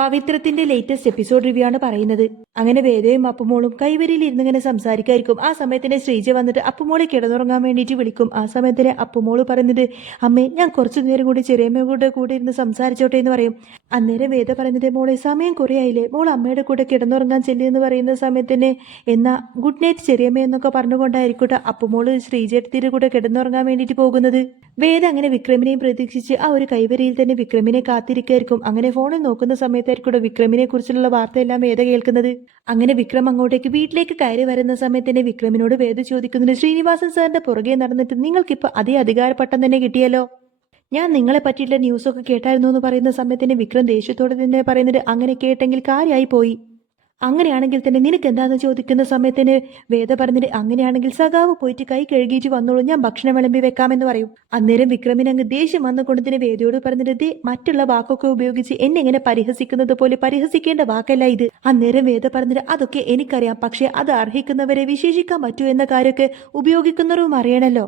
പവിത്രത്തിന്റെ latest episode review ആണ് പറയുന്നത്. അങ്ങനെ വേദയും അപ്പുമോളും കൈവരിയിൽ ഇരുന്ന് ഇങ്ങനെ സംസാരിക്കായിരിക്കും. ആ സമയത്തിന് ശ്രീജ വന്നിട്ട് അപ്പുമോളെ കിടന്നുറങ്ങാൻ വേണ്ടിയിട്ട് വിളിക്കും. ആ സമയത്തിന് അപ്പുമോള് പറയുന്നത്, അമ്മേ ഞാൻ കുറച്ചു നേരം കൂടി ചെറിയമ്മയുടെ കൂടെ ഇരുന്ന് സംസാരിച്ചോട്ടെ എന്ന് പറയും. അന്നേരം വേദ പറയുന്നത്, മോളെ സമയം കുറേ ആയില്ലേ, മോൾ അമ്മയുടെ കൂടെ കിടന്നുറങ്ങാൻ ചെല്ലിയെന്ന് പറയുന്ന സമയത്തിന് എന്നാ ഗുഡ് നൈറ്റ് ചെറിയമ്മ എന്നൊക്കെ പറഞ്ഞുകൊണ്ടായിരിക്കട്ടെ അപ്പുമോള് ശ്രീജയുടെ കൂടെ കിടന്നുറങ്ങാൻ വേണ്ടിയിട്ട് പോകുന്നത്. വേദ അങ്ങനെ വിക്രമിനെയും പ്രതീക്ഷിച്ച് ആ ഒരു കൈവരിയിൽ തന്നെ വിക്രമിനെ കാത്തിരിക്കായിരിക്കും. അങ്ങനെ ഫോണിൽ നോക്കുന്ന സമയത്തായിരിക്കും വിക്രമിനെ കുറിച്ചുള്ള വാർത്തയെല്ലാം വേദ കേൾക്കുന്നത്. അങ്ങനെ വിക്രം അങ്ങോട്ടേക്ക് വീട്ടിലേക്ക് കയറി വരുന്ന സമയത്ത് തന്നെ വിക്രമിനോട് വേദ ചോദിക്കുന്നുണ്ട്, ശ്രീനിവാസൻ സാറിന്റെ പുറകെ നടന്നിട്ട് നിങ്ങൾക്കിപ്പോൾ അതേ അധികാരപ്പട്ടം തന്നെ കിട്ടിയല്ലോ, ഞാൻ നിങ്ങളെ പറ്റിയുള്ള ന്യൂസൊക്കെ കേട്ടായിരുന്നു എന്ന് പറയുന്ന സമയത്തിന് വിക്രം ദേഷ്യത്തോടെ തന്നെ പറയുന്നത്, അങ്ങനെ കേട്ടെങ്കിൽ കാര്യമായി പോയി, അങ്ങനെയാണെങ്കിൽ തന്നെ നിനക്ക് എന്താന്ന് ചോദിക്കുന്ന സമയത്തിന് വേദ പറഞ്ഞിട്ട്, അങ്ങനെയാണെങ്കിൽ സഖാവ് പോയിട്ട് കൈ കഴുകിയിട്ട് വന്നോളൂ, ഞാൻ ഭക്ഷണം വിളമ്പി വെക്കാമെന്ന് പറയും. അന്നേരം വിക്രമിന് അങ്ങ് ദേഷ്യം വന്നുകൊണ്ട് തന്നെ വേദയോട് പറഞ്ഞിട്ട്, മറ്റുള്ള വാക്കൊക്കെ ഉപയോഗിച്ച് എന്നെ ഇങ്ങനെ പരിഹസിക്കുന്നത് പോലെ പരിഹസിക്കേണ്ട വാക്കല്ല ഇത്. അന്നേരം വേദ പറഞ്ഞിട്ട്, അതൊക്കെ എനിക്കറിയാം, പക്ഷെ അത് അർഹിക്കുന്നവരെ വിശേഷിക്കാൻ പറ്റൂ എന്ന കാര്യമൊക്കെ ഉപയോഗിക്കുന്നവരും അറിയണല്ലോ.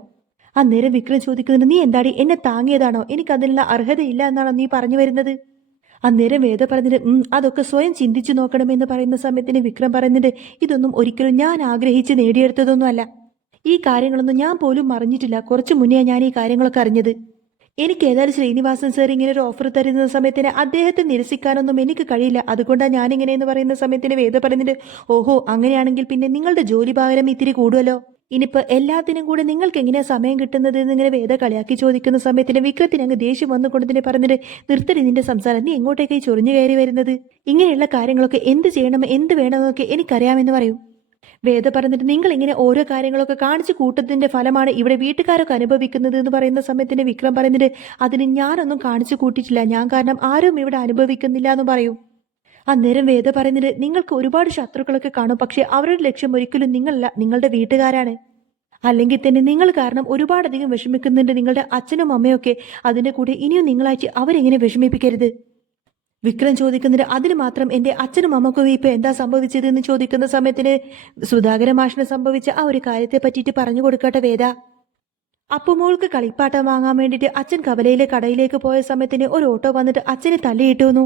അന്നേരം വിക്രം ചോദിക്കുന്നുണ്ട്, നീ എന്താടി എന്നെ താങ്ങിയതാണോ, എനിക്കതിനുള്ള അർഹതയില്ല എന്നാണോ നീ പറഞ്ഞു വരുന്നത്? അന്നേരം വേദ പറഞ്ഞിട്ട്, അതൊക്കെ സ്വയം ചിന്തിച്ചു നോക്കണമെന്ന് പറയുന്ന സമയത്തിന് വിക്രം പറയുന്നുണ്ട്, ഇതൊന്നും ഒരിക്കലും ഞാൻ ആഗ്രഹിച്ച് നേടിയെടുത്തതൊന്നും അല്ല, ഈ കാര്യങ്ങളൊന്നും ഞാൻ പോലും അറിഞ്ഞിട്ടില്ല, കുറച്ചു മുന്നേ ഞാൻ ഈ കാര്യങ്ങളൊക്കെ അറിഞ്ഞത്. എനിക്ക് ഏതായാലും ശ്രീനിവാസൻ സാർ ഇങ്ങനെ ഒരു ഓഫർ തരുന്ന സമയത്തിന് അദ്ദേഹത്തെ നിരസിക്കാനൊന്നും എനിക്ക് കഴിയില്ല, അതുകൊണ്ടാണ് ഞാനിങ്ങനെയെന്ന് പറയുന്ന സമയത്തിന് വേദ പറയുന്നുണ്ട്, ഓഹോ അങ്ങനെയാണെങ്കിൽ പിന്നെ നിങ്ങളുടെ ജോലി ഭാരം ഇത്തിരി കൂടുമല്ലോ, ഇനിയിപ്പോ എല്ലാത്തിനും കൂടെ നിങ്ങൾക്ക് എങ്ങനെയാ സമയം കിട്ടുന്നത് എന്നിങ്ങനെ വേദ കളിയാക്കി ചോദിക്കുന്ന സമയത്തിന് വിക്രത്തിന് അങ്ങ് ദേഷ്യം വന്നുകൊണ്ട് തന്നെ പറഞ്ഞിട്ട്, നിർത്തടി നിന്റെ സംസാരം, നീ എങ്ങോട്ടേക്കായി ചൊറിഞ്ഞു കയറി വരുന്നത്, ഇങ്ങനെയുള്ള കാര്യങ്ങളൊക്കെ എന്ത് ചെയ്യണം എന്ത് വേണമെന്നൊക്കെ എനിക്കറിയാമെന്ന് പറയും. വേദ പറഞ്ഞിട്ട്, നിങ്ങൾ ഇങ്ങനെ ഓരോ കാര്യങ്ങളൊക്കെ കാണിച്ചു കൂട്ടത്തിന്റെ ഫലമാണ് ഇവിടെ വീട്ടുകാരൊക്കെ അനുഭവിക്കുന്നത് എന്ന് പറയുന്ന സമയത്തിന് വിക്രം പറയുന്നിട്ട്, അതിന് ഞാനൊന്നും കാണിച്ചു കൂട്ടിയിട്ടില്ല, ഞാൻ കാരണം ആരും ഇവിടെ അനുഭവിക്കുന്നില്ല എന്ന് പറയും. അന്നേരം വേദ പറയുന്നത്, നിങ്ങൾക്ക് ഒരുപാട് ശത്രുക്കളൊക്കെ കാണും, പക്ഷെ അവരുടെ ലക്ഷ്യം ഒരിക്കലും നിങ്ങളല്ല, നിങ്ങളുടെ വീട്ടുകാരാണ്, അല്ലെങ്കിൽ തന്നെ നിങ്ങൾ കാരണം ഒരുപാടധികം വിഷമിക്കുന്നുണ്ട് നിങ്ങളുടെ അച്ഛനും അമ്മയൊക്കെ, അതിന്റെ കൂടെ ഇനിയും നിങ്ങളായിട്ട് അവരെങ്ങനെ വിഷമിപ്പിക്കരുത്. വിക്രം ചോദിക്കുന്നുണ്ട്, അതിന് മാത്രം എൻ്റെ അച്ഛനും അമ്മക്കും ഇപ്പൊ എന്താ സംഭവിച്ചത് എന്ന് ചോദിക്കുന്ന സമയത്തിന് സുധാകര മാഷിന് സംഭവിച്ച ആ ഒരു കാര്യത്തെ പറ്റിയിട്ട് പറഞ്ഞു കൊടുക്കട്ടെ വേദ. അപ്പുമോൾക്ക് കളിപ്പാട്ടം വാങ്ങാൻ വേണ്ടിയിട്ട് അച്ഛൻ കവലയിലെ കടയിലേക്ക് പോയ സമയത്തിന് ഒരു ഓട്ടോ വന്നിട്ട് അച്ഛനെ തള്ളിയിട്ടുന്നു.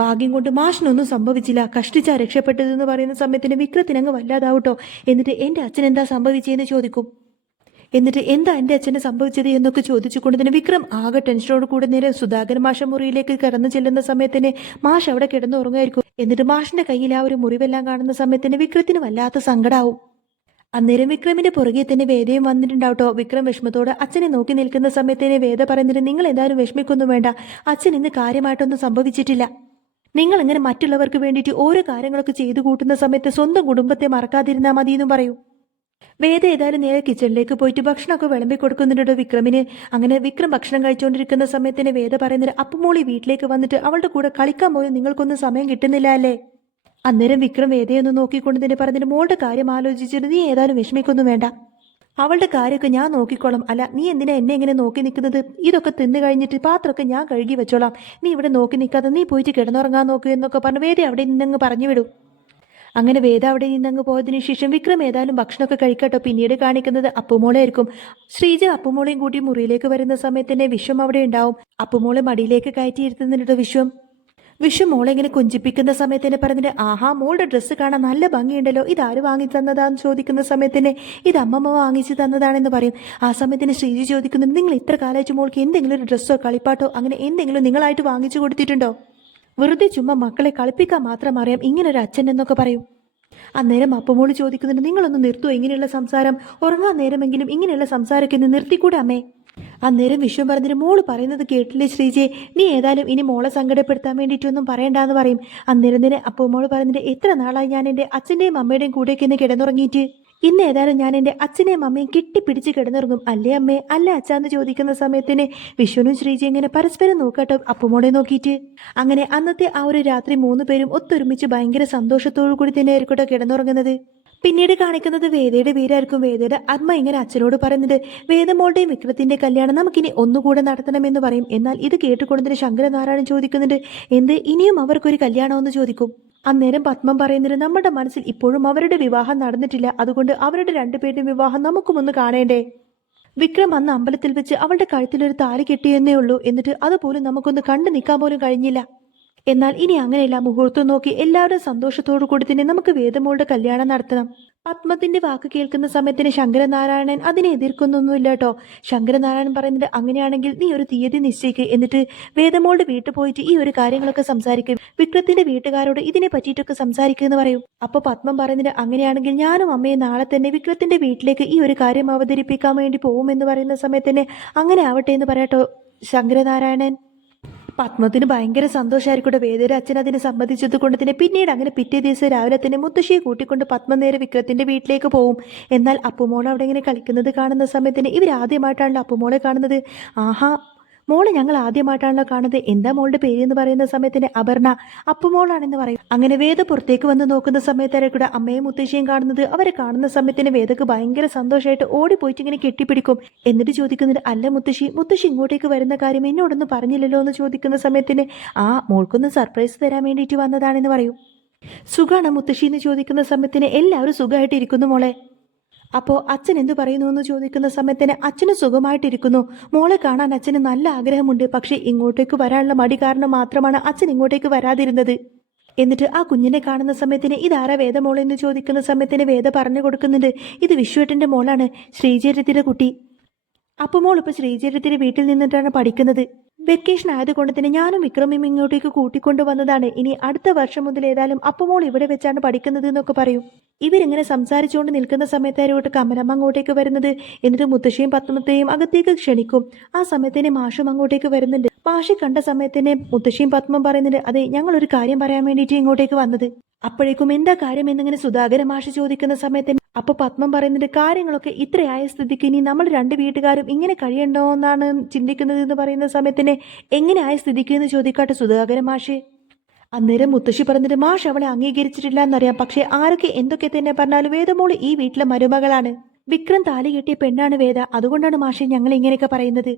ഭാഗ്യം കൊണ്ട് മാഷിനൊന്നും സംഭവിച്ചില്ല, കഷ്ടിച്ചാ രക്ഷപ്പെട്ടതെന്ന് പറയുന്ന സമയത്തിന് വിക്രത്തിനങ്ങ് വല്ലാതാവട്ടോ. എന്നിട്ട് എൻ്റെ അച്ഛൻ എന്താ സംഭവിച്ചതെന്ന് ചോദിക്കും. എന്നിട്ട് എന്താ എൻ്റെ അച്ഛനെ സംഭവിച്ചത് എന്നൊക്കെ ചോദിച്ചുകൊണ്ട് തന്നെ വിക്രം ആകെ ടെൻഷനോട് കൂടെ നേരെ സുധാകരൻ മാഷ മുറിയിലേക്ക് കടന്നു ചെല്ലുന്ന സമയത്തിന് മാഷ് അവിടെ കിടന്നുറങ്ങുമായിരിക്കും. എന്നിട്ട് മാഷിന്റെ കയ്യിൽ ആ ഒരു മുറിവെല്ലാം കാണുന്ന സമയത്തിന് വിക്രത്തിന് വല്ലാത്ത സങ്കടാവും. അന്നേരം വിക്രമിന്റെ പുറകെ തന്നെ വേദയും വന്നിട്ടുണ്ടാവട്ടോ. വിക്രം വിഷമത്തോടെ അച്ഛനെ നോക്കി നിൽക്കുന്ന സമയത്തിന് വേദ പറയുന്നിട്ട്, നിങ്ങൾ എന്തായാലും വിഷമിക്കൊന്നും വേണ്ട, അച്ഛൻ ഇന്ന് കാര്യമായിട്ടൊന്നും സംഭവിച്ചിട്ടില്ല, നിങ്ങൾ ഇങ്ങനെ മറ്റുള്ളവർക്ക് വേണ്ടിയിട്ട് ഓരോ കാര്യങ്ങളൊക്കെ ചെയ്തു കൂട്ടുന്ന സമയത്ത് സ്വന്തം കുടുംബത്തെ മറക്കാതിരുന്നാൽ മതി എന്നും പറയും. വേദ ഏതായാലും നേരെ കിച്ചണിലേക്ക് പോയിട്ട് ഭക്ഷണമൊക്കെ വിളമ്പി കൊടുക്കുന്നുണ്ടോ വിക്രമിന്. അങ്ങനെ വിക്രം ഭക്ഷണം കഴിച്ചുകൊണ്ടിരിക്കുന്ന സമയത്തിന് വേദ പറയുന്നത്, അപ്പുമോളി വീട്ടിലേക്ക് വന്നിട്ട് അവളുടെ കൂടെ കളിക്കാൻ പോലും നിങ്ങൾക്കൊന്നും സമയം കിട്ടുന്നില്ല അല്ലേ. അന്നേരം വിക്രം വേദയൊന്ന് നോക്കിക്കൊണ്ട് തന്നെ പറഞ്ഞിട്ട്, മോളുടെ കാര്യം ആലോചിച്ചിട്ട് നീ ഏതായാലും വിഷമിക്കൊന്നും വേണ്ട, അവളുടെ കാര്യമൊക്കെ ഞാൻ നോക്കിക്കോളാം. അല്ല നീ എന്തിനാ എന്നെ ഇങ്ങനെ നോക്കി നിൽക്കുന്നത്, ഇതൊക്കെ തിന്നു കഴിഞ്ഞിട്ട് പാത്രമൊക്കെ ഞാൻ കഴുകി വെച്ചോളാം, നീ ഇവിടെ നോക്കി നിൽക്കാതെ നീ പോയിട്ട് കിടന്നുറങ്ങാൻ നോക്കൂ എന്നൊക്കെ പറഞ്ഞു വേദ അവിടെ നിന്നങ്ങ് പറഞ്ഞു വിടും. അങ്ങനെ വേദ അവിടെ നിന്നങ്ങ് പോയതിനു ശേഷം വിക്രം ഏതായാലും ഭക്ഷണമൊക്കെ കഴിക്കട്ടോ. പിന്നീട് കാണിക്കുന്നത് അപ്പുമോളെ ആയിരിക്കും. ശ്രീജ അപ്പുമോളെയും കൂട്ടി മുറിയിലേക്ക് വരുന്ന സമയത്ത് തന്നെ വിശ്വം അവിടെ ഉണ്ടാവും. അപ്പുമോളെ മടിയിലേക്ക് കയറ്റിയിരുത്തുന്നുണ്ടോ വിശ്വം മോളെ ഇങ്ങനെ കൊഞ്ചിപ്പിക്കുന്ന സമയത്ത് തന്നെ പറഞ്ഞിട്ട്, ആഹാ മോളുടെ ഡ്രസ്സ് കാണാൻ നല്ല ഭംഗിയുണ്ടല്ലോ, ഇതാര് വാങ്ങി തന്നതാന്ന് ചോദിക്കുന്ന സമയത്തിന് ഇത് അമ്മമ്മ വാങ്ങിച്ചു തന്നതാണെന്ന് പറയും. ആ സമയത്തിന് ശ്രീജി ചോദിക്കുന്നത്, നിങ്ങൾ ഇത്ര കാലമായിട്ട് മോൾക്ക് എന്തെങ്കിലും ഒരു ഡ്രസ്സോ കളിപ്പാട്ടോ അങ്ങനെ എന്തെങ്കിലും നിങ്ങളായിട്ട് വാങ്ങിച്ചു കൊടുത്തിട്ടുണ്ടോ, വെറുതെ ചുമ്മാ മക്കളെ കളിപ്പിക്കാൻ മാത്രം അറിയാം ഇങ്ങനൊരു അച്ഛൻ എന്നൊക്കെ പറയും. അന്നേരം അപ്പുമോള് ചോദിക്കുന്നുണ്ട്, നിങ്ങളൊന്ന് നിർത്തുമോ ഇങ്ങനെയുള്ള സംസാരം, ഉറങ്ങാൻ നേരമെങ്കിലും ഇങ്ങനെയുള്ള സംസാരമൊക്കെ ഒന്ന് നിർത്തിക്കൂടെ അമ്മേ. അന്നേരം വിശ്വം പറഞ്ഞിട്ട്, മോള് പറയുന്നത് കേട്ടില്ലേ ശ്രീജയെ, നീ ഏതായാലും ഇനി മോളെ സങ്കടപ്പെടുത്താൻ വേണ്ടിയിട്ടൊന്നും പറയണ്ടെന്ന് പറയും. അന്നേരം തന്നെ അപ്പുമോള് പറഞ്ഞിട്ട്, എത്ര നാളായി ഞാൻ എൻ്റെ അച്ഛൻ്റെയും അമ്മയുടെയും കൂടെയൊക്കെ ഒന്ന് കിടന്നുറങ്ങിയിട്ട്, ഇന്ന് ഏതായാലും ഞാൻ എൻ്റെ അച്ഛനെയും അമ്മയും കെട്ടിപ്പിടിച്ച് കിടന്നുറങ്ങും, അല്ലേ അമ്മേ അല്ല അച്ഛാന്ന് ചോദിക്കുന്ന സമയത്തിന് വിശ്വനും ശ്രീജി ഇങ്ങനെ പരസ്പരം നോക്കട്ടോ അപ്പുമോളെ നോക്കിയിട്ട്. അങ്ങനെ അന്നത്തെ ആ ഒരു രാത്രി 3 പേരും ഒത്തൊരുമിച്ച് ഭയങ്കര സന്തോഷത്തോടു കൂടി തന്നെ ആയിരിക്കട്ടോ കിടന്നുറങ്ങുന്നത്. പിന്നീട് കാണിക്കുന്നത് വേദയുടെ വീരായിരിക്കും. വേദയുടെ അമ്മ ഇങ്ങനെ അച്ഛനോട് പറയുന്നത്, വേദമോളുടെയും വിക്രത്തിന്റെ കല്യാണം നമുക്കിനി ഒന്നുകൂടെ നടത്തണമെന്ന് പറയും. എന്നാൽ ഇത് കേട്ടുകൊണ്ടതിന് ശങ്കരനാരായണൻ ചോദിക്കുന്നുണ്ട്, എന്ത് ഇനിയും അവർക്കൊരു കല്യാണമെന്ന് ചോദിക്കും. അന്നേരം പത്മം പറയുന്നത്, നമ്മുടെ മനസ്സിൽ ഇപ്പോഴും അവരുടെ വിവാഹം നടന്നിട്ടില്ല, അതുകൊണ്ട് അവരുടെ രണ്ടുപേരുടെയും വിവാഹം നമുക്കുമൊന്ന് കാണേണ്ടേ. വിക്രം അന്ന് അമ്പലത്തിൽ വെച്ച് അവളുടെ കഴുത്തിലൊരു താലി കെട്ടിയെന്നേ ഉള്ളൂ, എന്നിട്ട് അതുപോലും നമുക്കൊന്ന് കണ്ടു നിൽക്കാൻ പോലും കഴിഞ്ഞില്ല. എന്നാൽ ഇനി അങ്ങനെയല്ല, മുഹൂർത്തം നോക്കി എല്ലാവരും സന്തോഷത്തോടു കൂടി തന്നെ നമുക്ക് വേദമോളുടെ കല്യാണം നടത്തണം. പത്മത്തിന്റെ വാക്ക് കേൾക്കുന്ന സമയത്തിന് ശങ്കരനാരായണൻ അതിനെ എതിർക്കുന്നൊന്നുമില്ല കേട്ടോ. ശങ്കരനാരായണൻ പറയുന്നത്, അങ്ങനെയാണെങ്കിൽ നീ ഒരു തീയതി നിശ്ചയിക്ക്, എന്നിട്ട് വേദമോളുടെ വീട്ടിൽ പോയിട്ട് ഈ ഒരു കാര്യങ്ങളൊക്കെ സംസാരിക്കും, വിക്രത്തിന്റെ വീട്ടുകാരോട് ഇതിനെ പറ്റിയിട്ടൊക്കെ സംസാരിക്കുക എന്ന് പറയും. അപ്പൊ പത്മം പറയുന്നത്, അങ്ങനെയാണെങ്കിൽ ഞാനും അമ്മയും നാളെ തന്നെ വിക്രത്തിന്റെ വീട്ടിലേക്ക് ഈ ഒരു കാര്യം അവതരിപ്പിക്കാൻ വേണ്ടി പോകുമെന്ന് പറയുന്ന സമയത്തന്നെ അങ്ങനെ ആവട്ടെ എന്ന് പറയാട്ടോ ശങ്കരനാരായണൻ. പത്മത്തിന് ഭയങ്കര സന്തോഷമായിരിക്കും വേദയുടെ അച്ഛൻ അതിനെ സമ്മതിച്ചത് കൊണ്ട് തന്നെ. പിന്നീട് അങ്ങനെ പിറ്റേ ദിവസം രാവിലെ തന്നെ മുത്തശ്ശിയെ കൂട്ടിക്കൊണ്ട് പത്മ നേരെ വിക്രത്തിന്റെ വീട്ടിലേക്ക് പോവും. എന്നാൽ അപ്പുമോൾ അവിടെ ഇങ്ങനെ കളിക്കുന്നത് കാണുന്ന സമയത്തിന് ഇവരാദ്യമായിട്ടാണല്ലോ അപ്പുമോളെ കാണുന്നത്. ആഹാ, മോളെ ഞങ്ങൾ ആദ്യമായിട്ടാണല്ലോ കാണുന്നത്, എന്താ മോളുടെ പേര് എന്ന് പറയുന്ന സമയത്തിന് അപർണ. അപ്പുമോളാണെന്ന് പറയും. അങ്ങനെ വേദ പുറത്തേക്ക് വന്ന് നോക്കുന്ന സമയത്താരെ കൂടെ അമ്മയും മുത്തശ്ശിയും കാണുന്നത്. അവരെ കാണുന്ന സമയത്തിന് വേദക്ക് ഭയങ്കര സന്തോഷമായിട്ട് ഓടിപ്പോയിട്ട് ഇങ്ങനെ കെട്ടിപ്പിടിക്കും. എന്നിട്ട് ചോദിക്കുന്നത്, അല്ല മുത്തശ്ശി ഇങ്ങോട്ടേക്ക് വരുന്ന കാര്യം എന്നോടൊന്നും പറഞ്ഞില്ലല്ലോ എന്ന് ചോദിക്കുന്ന സമയത്തിന്, മോൾക്കൊന്ന് സർപ്രൈസ് തരാൻ വേണ്ടിയിട്ട് വന്നതാണെന്ന് പറയും. സുഖാണ് മുത്തശ്ശി എന്ന് ചോദിക്കുന്ന സമയത്തിന്, എല്ലാവരും സുഖമായിട്ട് ഇരിക്കുന്നു മോളെ. അപ്പോൾ അച്ഛൻ എന്തു പറയുന്നു എന്ന് ചോദിക്കുന്ന സമയത്തിന്, അച്ഛന് സുഖമായിട്ടിരിക്കുന്നു, മോളെ കാണാൻ അച്ഛന് നല്ല ആഗ്രഹമുണ്ട്, പക്ഷേ ഇങ്ങോട്ടേക്ക് വരാനുള്ള മടി കാരണം മാത്രമാണ് അച്ഛൻ ഇങ്ങോട്ടേക്ക് വരാതിരുന്നത്. എന്നിട്ട് ആ കുഞ്ഞിനെ കാണുന്ന സമയത്തിന്, ഇതാരാ വേദ മോളെ എന്ന് ചോദിക്കുന്ന സമയത്തിന് വേദ പറഞ്ഞു കൊടുക്കുന്നുണ്ട്, ഇത് വിശ്വേട്ടൻ്റെ മോളാണ്, ശ്രീചേരത്തിൻ്റെ കുട്ടി. അപ്പോൾ മോൾ ഇപ്പോൾ ശ്രീചേരത്തിൻ്റെ വീട്ടിൽ നിന്നിട്ടാണ് പഠിക്കുന്നത്. വെക്കേഷൻ ആയതുകൊണ്ട് തന്നെ ഞാനും വിക്രമിയും ഇങ്ങോട്ടേക്ക് കൂട്ടിക്കൊണ്ടു വന്നതാണ്. ഇനി അടുത്ത വർഷം മുതൽ ഏതായാലും അപ്പുമോൾ ഇവിടെ വെച്ചാണ് പഠിക്കുന്നത് എന്നൊക്കെ പറയും. ഇവരിങ്ങനെ സംസാരിച്ചുകൊണ്ട് നിൽക്കുന്ന സമയത്തായിട്ട് കമലമ്മ അങ്ങോട്ടേക്ക് വരുന്നത്. എന്നിട്ട് മുത്തശ്ശിയും പത്മത്തെയും അകത്തേക്ക് ക്ഷണിക്കും. ആ സമയത്തിന് മാഷും അങ്ങോട്ടേക്ക് വരുന്നുണ്ട്. മാഷി കണ്ട സമയത്തിന് മുത്തശ്ശിയും പത്മം പറയുന്നുണ്ട്, അതെ, ഞങ്ങളൊരു കാര്യം പറയാൻ വേണ്ടിയിട്ട് ഇങ്ങോട്ടേക്ക് വന്നത്. അപ്പോഴേക്കും എന്താ കാര്യം എന്നിങ്ങനെ സുധാകര മാഷി ചോദിക്കുന്ന സമയത്തിന് അപ്പൊ പത്മം പറയുന്നുണ്ട്, കാര്യങ്ങളൊക്കെ ഇത്രയായ സ്ഥിതിക്ക് ഇനി നമ്മൾ രണ്ട് വീട്ടുകാരും ഇങ്ങനെ കഴിയണ്ടോ എന്നാണ് ചിന്തിക്കുന്നത് എന്ന് പറയുന്ന സമയത്തിന്, എങ്ങനെയായ സ്ഥിതിക്ക് എന്ന് ചോദിക്കാട്ടെ സുധാകര മാഷി. അന്നേരം മുത്തശ്ശി പറഞ്ഞിട്ട്, മാഷ് അവളെ അംഗീകരിച്ചിട്ടില്ല എന്നറിയാം, പക്ഷെ ആരൊക്കെ എന്തൊക്കെ തന്നെ പറഞ്ഞാലും വേദമോള് ഈ വീട്ടിലെ മരുമകളാണ്. വിക്രം താലി കെട്ടിയ പെണ്ണാണ് വേദ, അതുകൊണ്ടാണ് മാഷി ഞങ്ങൾ ഇങ്ങനെയൊക്കെ പറയുന്നത്.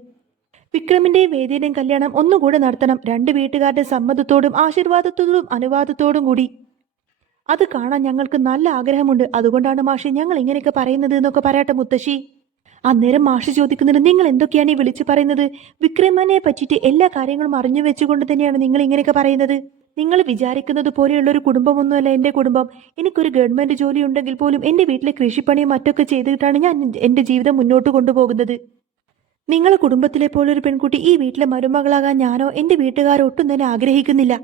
വിക്രമിന്റെയും വേദിയുടെയും കല്യാണം ഒന്നുകൂടെ നടത്തണം, രണ്ട് വീട്ടുകാരുടെ സമ്മതത്തോടും ആശീർവാദത്തോടും അനുവാദത്തോടും കൂടി. അത് കാണാൻ ഞങ്ങൾക്ക് നല്ല ആഗ്രഹമുണ്ട്, അതുകൊണ്ടാണ് മാഷി ഞങ്ങൾ ഇങ്ങനെയൊക്കെ പറയുന്നത് എന്നൊക്കെ പറയട്ടെ മുത്തശ്ശി. അന്നേരം മാഷി ചോദിക്കുന്നുണ്ട്, നിങ്ങൾ എന്തൊക്കെയാണ് ഈ വിളിച്ചു പറയുന്നത്? വിക്രമനെ പറ്റിയിട്ട് എല്ലാ കാര്യങ്ങളും അറിഞ്ഞു വെച്ചുകൊണ്ട് തന്നെയാണ് നിങ്ങൾ ഇങ്ങനെയൊക്കെ പറയുന്നത്. നിങ്ങൾ വിചാരിക്കുന്നത് പോലെയുള്ളൊരു കുടുംബമൊന്നുമല്ല എൻ്റെ കുടുംബം. എനിക്കൊരു ഗവൺമെൻറ് ജോലി ഉണ്ടെങ്കിൽ പോലും എൻ്റെ വീട്ടിലെ കൃഷിപ്പണിയും മറ്റൊക്കെ ചെയ്തിട്ടാണ് ഞാൻ എൻ്റെ ജീവിതം മുന്നോട്ട് കൊണ്ടുപോകുന്നത്. നിങ്ങളെ കുടുംബത്തിലെ പോലൊരു പെൺകുട്ടി ഈ വീട്ടിലെ മരുമകളാകാൻ ഞാനോ എൻ്റെ വീട്ടുകാരോ ഒട്ടും തന്നെ ആഗ്രഹിക്കുന്നില്ല.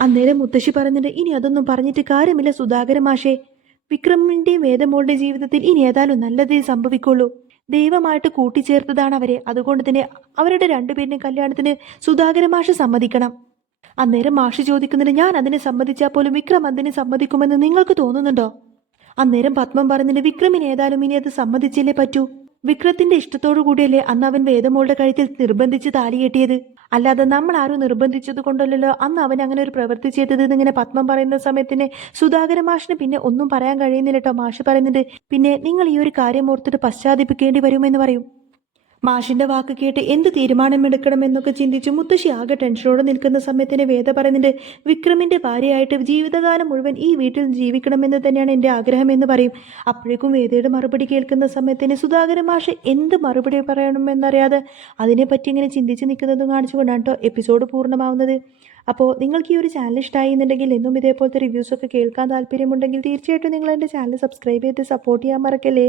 അന്നേരം മുത്തശ്ശി പറയുന്നുണ്ട്, ഇനി അതൊന്നും പറഞ്ഞിട്ട് കാര്യമില്ല സുധാകര മാഷേ. വിക്രമിൻ്റെയും വേദമോളുടെ ജീവിതത്തിൽ ഇനി ഏതായാലും നല്ലതേ സംഭവിക്കുള്ളൂ. ദൈവമായിട്ട് കൂട്ടിച്ചേർത്തതാണ് അവരെ, അതുകൊണ്ട് തന്നെ അവരുടെ രണ്ടുപേരുടെയും കല്യാണത്തിന് സുധാകര മാഷ് സമ്മതിക്കണം. അന്നേരം മാഷി ചോദിക്കുന്നുണ്ട്, ഞാൻ അതിനെ സമ്മതിച്ചാൽ പോലും വിക്രം അതിനെ സമ്മതിക്കുമെന്ന് നിങ്ങൾക്ക് തോന്നുന്നുണ്ടോ? അന്നേരം പത്മം പറയുന്നുണ്ട്, വിക്രമിന് ഏതായാലും ഇനി അത് സമ്മതിച്ചില്ലേ പറ്റൂ. വിക്രത്തിന്റെ ഇഷ്ടത്തോടു കൂടിയല്ലേ അന്ന് അവൻ വേദമോളുടെ കഴുത്തിൽ നിർബന്ധിച്ച് താലി കെട്ടിയത്, അല്ലാതെ നമ്മൾ ആരും നിർബന്ധിച്ചത് കൊണ്ടല്ലോ അന്ന് അവൻ അങ്ങനെ ഒരു പ്രവൃത്തി ചെയ്തത് എന്നിങ്ങനെ പത്മം പറയുന്ന സമയത്തിന് സുധാകര മാഷിന് പിന്നെ ഒന്നും പറയാൻ കഴിയുന്നില്ല കേട്ടോ. മാഷ് പറയുന്നുണ്ട്, പിന്നെ നിങ്ങൾ ഈ ഒരു കാര്യം ഓർത്തിട്ട് പശ്ചാത്തപിക്കേണ്ടി വരുമെന്ന് പറയും. മാഷിന്റെ വാക്ക് കേട്ട് എന്ത് തീരുമാനമെടുക്കണമെന്നൊക്കെ ചിന്തിച്ച് മുത്തശ്ശി ആകെ ടെൻഷനോടെ നിൽക്കുന്ന സമയത്തിന് വേദ പറയുന്നുണ്ട്, വിക്രമിന്റെ ഭാര്യയായിട്ട് ജീവിതകാലം മുഴുവൻ ഈ വീട്ടിൽ ജീവിക്കണമെന്ന് തന്നെയാണ് എൻ്റെ ആഗ്രഹമെന്ന് പറയും. അപ്പോഴേക്കും വേദയുടെ മറുപടി കേൾക്കുന്ന സമയത്തിന് സുധാകര മാഷ് എന്ത് മറുപടി പറയണമെന്നറിയാതെ അതിനെപ്പറ്റി ഇങ്ങനെ ചിന്തിച്ച് നിൽക്കുന്നതും കാണിച്ചുകൊണ്ടാണ് കേട്ടോ എപ്പിസോഡ് പൂർണ്ണമാവുന്നത്. അപ്പോൾ നിങ്ങൾക്ക് ഈ ഒരു ചാനൽ ഇഷ്ടമായി എന്നുണ്ടെങ്കിൽ എന്നും ഇതേപോലത്തെ റിവ്യൂസൊക്കെ കേൾക്കാൻ താല്പര്യമുണ്ടെങ്കിൽ തീർച്ചയായിട്ടും നിങ്ങൾ എൻ്റെ ചാനൽ സബ്സ്ക്രൈബ് ചെയ്ത് സപ്പോർട്ട് ചെയ്യാൻ മറക്കല്ലേ.